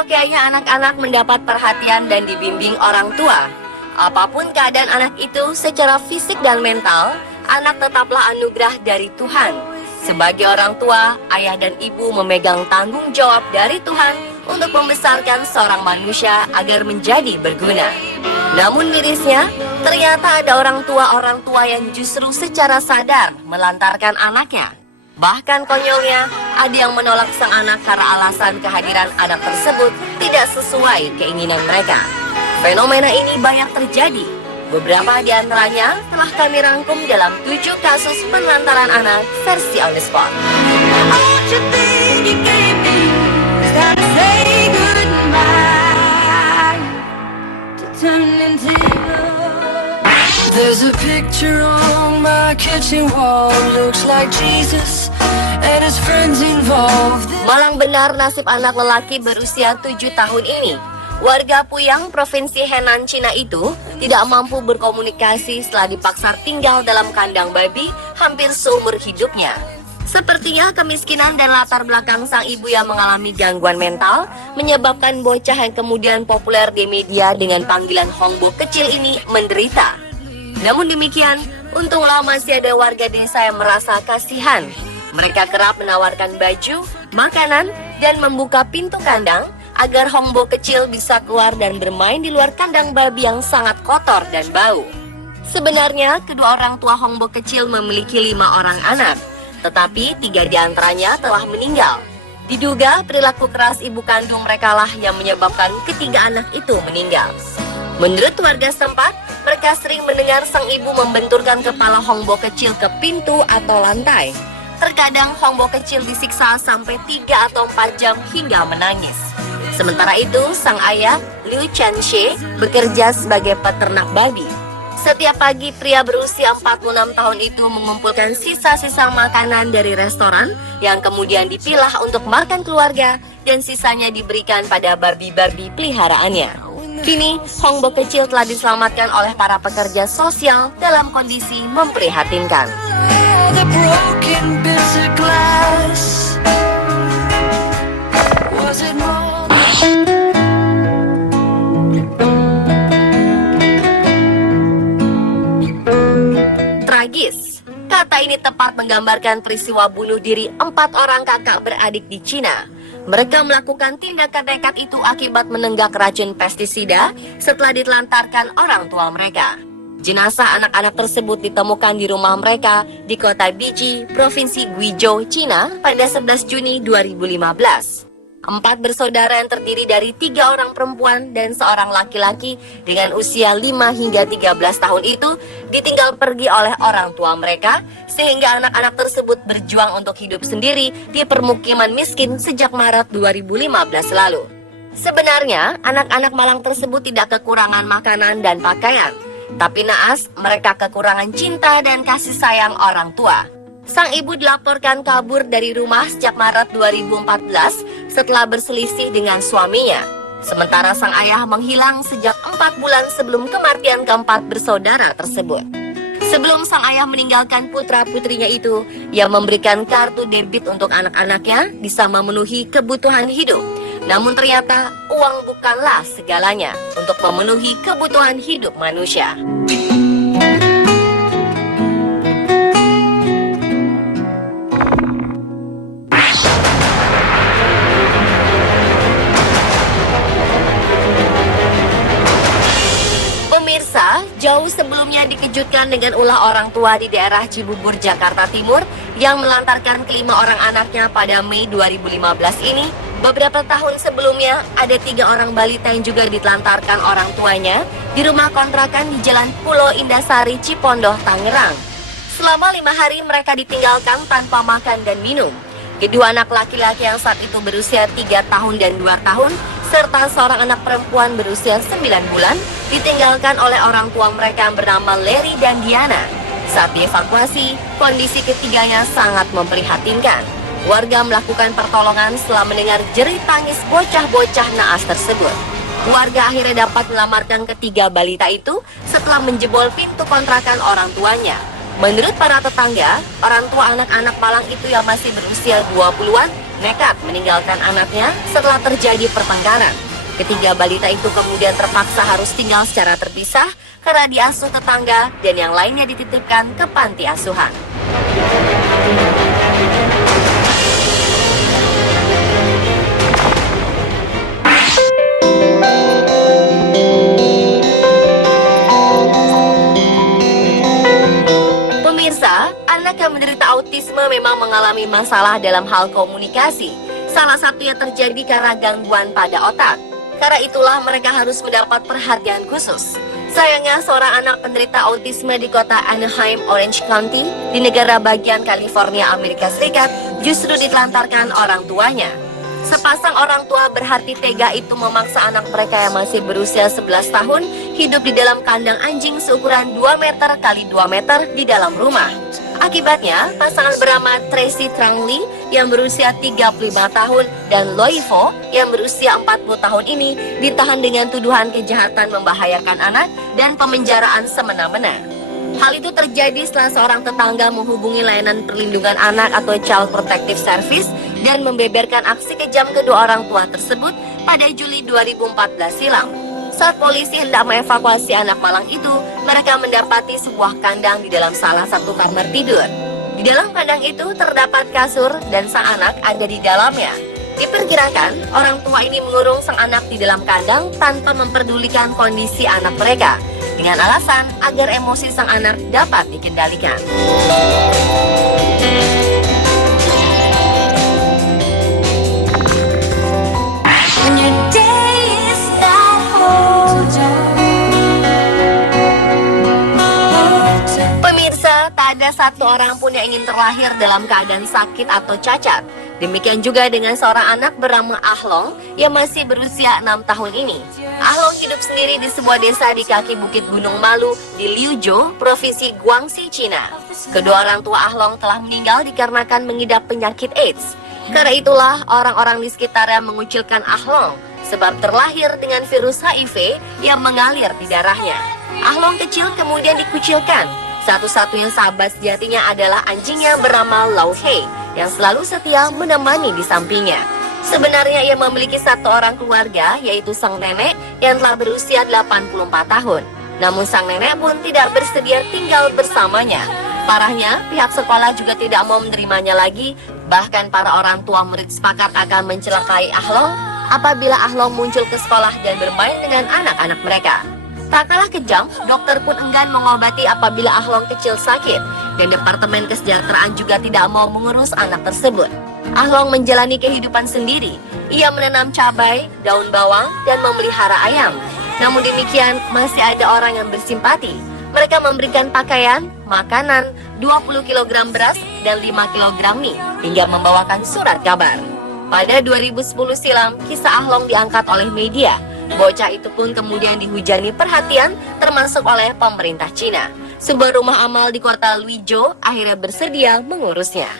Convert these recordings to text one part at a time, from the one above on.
Seyogyanya anak-anak mendapat perhatian dan dibimbing orang tua. Apapun keadaan anak itu secara fisik dan mental, anak tetaplah anugerah dari Tuhan. Sebagai orang tua, ayah dan ibu memegang tanggung jawab dari Tuhan untuk membesarkan seorang manusia agar menjadi berguna. Namun mirisnya, ternyata ada orang tua yang justru secara sadar melantarkan anaknya. Bahkan konyolnya, ada yang menolak sang anak karena alasan kehadiran anak tersebut tidak sesuai keinginan mereka. Fenomena ini banyak terjadi. Beberapa di antaranya telah kami rangkum dalam 7 kasus penelantaran anak versi On The Spot. There's a picture on my kitchen wall, looks like Jesus and his friends involved. Malang benar nasib anak lelaki berusia 7 tahun ini. Warga Puyang, Provinsi Henan, Cina itu tidak mampu berkomunikasi setelah dipaksa tinggal dalam kandang babi hampir seumur hidupnya. Sepertinya kemiskinan dan latar belakang sang ibu yang mengalami gangguan mental menyebabkan bocah yang kemudian populer di media dengan panggilan Hongbok kecil ini menderita. Namun demikian, untunglah masih ada warga desa yang merasa kasihan. Mereka kerap menawarkan baju, makanan, dan membuka pintu kandang agar Hongbok kecil bisa keluar dan bermain di luar kandang babi yang sangat kotor dan bau. Sebenarnya, kedua orang tua Hongbok kecil memiliki 5 orang anak, tetapi 3 di antaranya telah meninggal. Diduga perilaku keras ibu kandung mereka lah yang menyebabkan ketiga anak itu meninggal. Menurut warga setempat, mereka sering mendengar sang ibu membenturkan kepala Hongbok kecil ke pintu atau lantai. Terkadang Hongbok kecil disiksa sampai 3 atau 4 jam hingga menangis. Sementara itu, sang ayah, Liu Chenxie, bekerja sebagai peternak babi. Setiap pagi, pria berusia 46 tahun itu mengumpulkan sisa-sisa makanan dari restoran yang kemudian dipilah untuk makan keluarga dan sisanya diberikan pada babi-babi peliharaannya. Kini, Hongbok kecil telah diselamatkan oleh para pekerja sosial dalam kondisi memprihatinkan. The broken bits of glass. Was it more? Tragis. Kata ini tepat menggambarkan peristiwa bunuh diri 4 orang kakak beradik di Cina. Mereka melakukan tindakan nekat itu akibat menenggak racun pestisida setelah ditelantarkan orang tua mereka. Jenazah anak-anak tersebut ditemukan di rumah mereka di kota Biji, Provinsi Guizhou, Cina pada 11 Juni 2015. 4 bersaudara yang terdiri dari 3 orang perempuan dan seorang laki-laki dengan usia 5 hingga 13 tahun itu ditinggal pergi oleh orang tua mereka, sehingga anak-anak tersebut berjuang untuk hidup sendiri di permukiman miskin sejak Maret 2015 lalu. Sebenarnya, anak-anak malang tersebut tidak kekurangan makanan dan pakaian, tapi naas mereka kekurangan cinta dan kasih sayang orang tua. Sang ibu dilaporkan kabur dari rumah sejak Maret 2014 setelah berselisih dengan suaminya. Sementara sang ayah menghilang sejak 4 bulan sebelum kematian keempat bersaudara tersebut. Sebelum sang ayah meninggalkan putra-putrinya itu, ia memberikan kartu debit untuk anak-anaknya bisa memenuhi kebutuhan hidup. Namun ternyata uang bukanlah segalanya untuk memenuhi kebutuhan hidup manusia. Pemirsa, jauh sebelumnya dikejutkan dengan ulah orang tua di daerah Cibubur, Jakarta Timur yang melantarkan kelima orang anaknya pada Mei 2015 ini. Beberapa tahun sebelumnya, ada 3 orang balita yang juga ditelantarkan orang tuanya di rumah kontrakan di Jalan Pulau Indasari, Cipondoh, Tangerang. Selama 5 hari mereka ditinggalkan tanpa makan dan minum. Kedua anak laki-laki yang saat itu berusia 3 tahun dan 2 tahun, serta seorang anak perempuan berusia 9 bulan, ditinggalkan oleh orang tua mereka yang bernama Larry dan Diana. Saat dievakuasi, kondisi ketiganya sangat memprihatinkan. Warga melakukan pertolongan setelah mendengar jerit tangis bocah-bocah naas tersebut. Warga akhirnya dapat melamatkan ketiga balita itu setelah menjebol pintu kontrakan orang tuanya. Menurut para tetangga, orang tua anak-anak malang itu yang masih berusia 20-an nekat meninggalkan anaknya setelah terjadi pertengkaran. Ketiga balita itu kemudian terpaksa harus tinggal secara terpisah karena diasuh tetangga dan yang lainnya dititipkan ke panti asuhan. Pemirsa, anak yang menderita autisme memang mengalami masalah dalam hal komunikasi. Salah satunya terjadi karena gangguan pada otak. Karena itulah mereka harus mendapat perhatian khusus. Sayangnya seorang anak penderita autisme di kota Anaheim, Orange County, di negara bagian California, Amerika Serikat, justru ditelantarkan orang tuanya. Sepasang orang tua berhati tega itu memaksa anak mereka yang masih berusia 11 tahun hidup di dalam kandang anjing seukuran 2 meter x 2 meter di dalam rumah. Akibatnya, pasangan bernama Tracy Trangley yang berusia 35 tahun dan Loivo yang berusia 40 tahun ini ditahan dengan tuduhan kejahatan membahayakan anak dan pemenjaraan semena-mena. Hal itu terjadi setelah seorang tetangga menghubungi layanan perlindungan anak atau Child Protective Service dan membeberkan aksi kejam kedua orang tua tersebut pada Juli 2014 silam. Saat polisi hendak mengevakuasi anak malang itu, mereka mendapati sebuah kandang di dalam salah satu kamar tidur. Di dalam kandang itu terdapat kasur dan sang anak ada di dalamnya. Diperkirakan, orang tua ini mengurung sang anak di dalam kandang tanpa memperdulikan kondisi anak mereka, dengan alasan agar emosi sang anak dapat dikendalikan. Pemirsa, tak ada satu orang pun yang ingin terlahir dalam keadaan sakit atau cacat. Demikian juga dengan seorang anak bernama Ahlong yang masih berusia 6 tahun ini. Ahlong hidup sendiri di sebuah desa di kaki Bukit Gunung Malu di Liuzhou, Provinsi Guangxi, Cina. Kedua orang tua Ahlong telah meninggal dikarenakan mengidap penyakit AIDS. Karena itulah orang-orang di sekitarnya mengucilkan Ahlong sebab terlahir dengan virus HIV yang mengalir di darahnya. Ahlong kecil kemudian dikucilkan. Satu-satunya sahabat sejatinya adalah anjingnya bernama Lau Hei yang selalu setia menemani di sampingnya. Sebenarnya ia memiliki satu orang keluarga, yaitu sang nenek yang telah berusia 84 tahun. Namun sang nenek pun tidak bersedia tinggal bersamanya. Parahnya, pihak sekolah juga tidak mau menerimanya lagi. Bahkan para orang tua murid sepakat akan mencelakai Ahlong apabila Ahlong muncul ke sekolah dan bermain dengan anak-anak mereka. Tak kalah kejam, dokter pun enggan mengobati apabila Ahlong kecil sakit, dan Departemen Kesejahteraan juga tidak mau mengurus anak tersebut. Ahlong menjalani kehidupan sendiri. Ia menanam cabai, daun bawang, dan memelihara ayam. Namun demikian, masih ada orang yang bersimpati. Mereka memberikan pakaian, makanan, 20 kg beras, dan 5 kg mie, hingga membawakan surat kabar. Pada 2010 silam, kisah Ahlong diangkat oleh media. Bocah itu pun kemudian dihujani perhatian termasuk oleh pemerintah Cina. Sebuah rumah amal di kota Liuzhou akhirnya bersedia mengurusnya.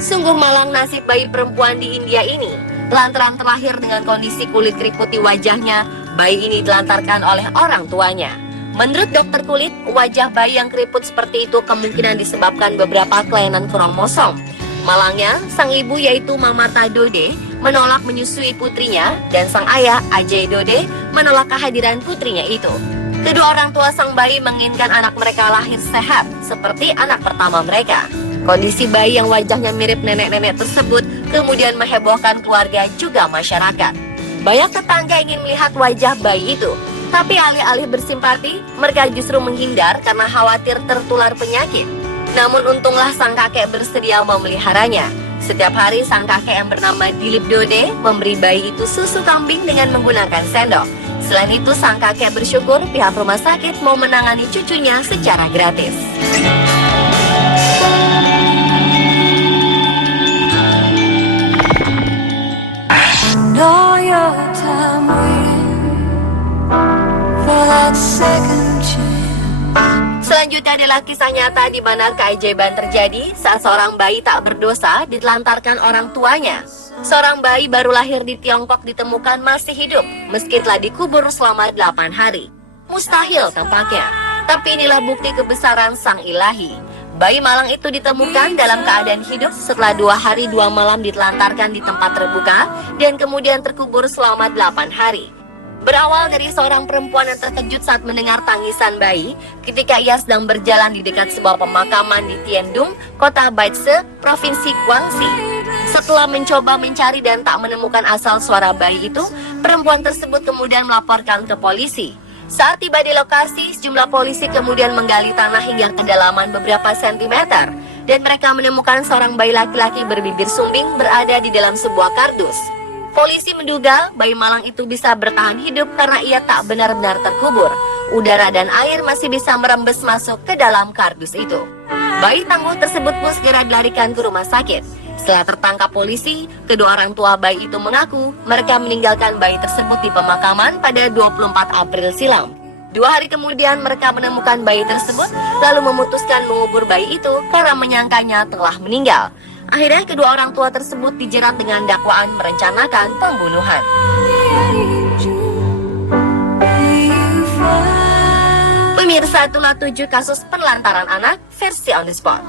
Sungguh malang nasib bayi perempuan di India ini. Lantaran terlahir dengan kondisi kulit keriput di wajahnya, bayi ini dilantarkan oleh orang tuanya. Menurut dokter kulit, wajah bayi yang keriput seperti itu kemungkinan disebabkan beberapa kelainan kromosom. Malangnya, sang ibu yaitu Mamata Dode menolak menyusui putrinya dan sang ayah Ajay Dode menolak kehadiran putrinya itu. Kedua orang tua sang bayi menginginkan anak mereka lahir sehat seperti anak pertama mereka. Kondisi bayi yang wajahnya mirip nenek-nenek tersebut kemudian menghebohkan keluarga juga masyarakat. Banyak tetangga ingin melihat wajah bayi itu, tapi alih-alih bersimpati, mereka justru menghindar karena khawatir tertular penyakit. Namun untunglah sang kakek bersedia memeliharanya. Setiap hari sang kakek yang bernama Dilip Dode memberi bayi itu susu kambing dengan menggunakan sendok. Selain itu, sang kakek bersyukur pihak rumah sakit mau menangani cucunya secara gratis. Selanjutnya adalah kisah nyata di mana keajaiban terjadi saat seorang bayi tak berdosa ditelantarkan orang tuanya. Seorang bayi baru lahir di Tiongkok ditemukan masih hidup meski telah dikubur selama 8 hari. Mustahil tampaknya, tapi inilah bukti kebesaran Sang Ilahi. Bayi malang itu ditemukan dalam keadaan hidup setelah 2 hari 2 malam ditelantarkan di tempat terbuka dan kemudian terkubur selama 8 hari. Berawal dari seorang perempuan yang terkejut saat mendengar tangisan bayi ketika ia sedang berjalan di dekat sebuah pemakaman di Tiandung, kota Baise, Provinsi Guangxi. Setelah mencoba mencari dan tak menemukan asal suara bayi itu, perempuan tersebut kemudian melaporkan ke polisi. Saat tiba di lokasi, sejumlah polisi kemudian menggali tanah hingga kedalaman beberapa sentimeter dan mereka menemukan seorang bayi laki-laki berbibir sumbing berada di dalam sebuah kardus. Polisi menduga bayi malang itu bisa bertahan hidup karena ia tak benar-benar terkubur. Udara dan air masih bisa merembes masuk ke dalam kardus itu. Bayi tangguh tersebut pun segera dilarikan ke rumah sakit. Setelah tertangkap polisi, kedua orang tua bayi itu mengaku mereka meninggalkan bayi tersebut di pemakaman pada 24 April silam. 2 hari kemudian mereka menemukan bayi tersebut lalu memutuskan mengubur bayi itu karena menyangkanya telah meninggal. Akhirnya kedua orang tua tersebut dijerat dengan dakwaan merencanakan pembunuhan. Pemirsa, itulah 7 kasus penelantaran anak versi On The Spot.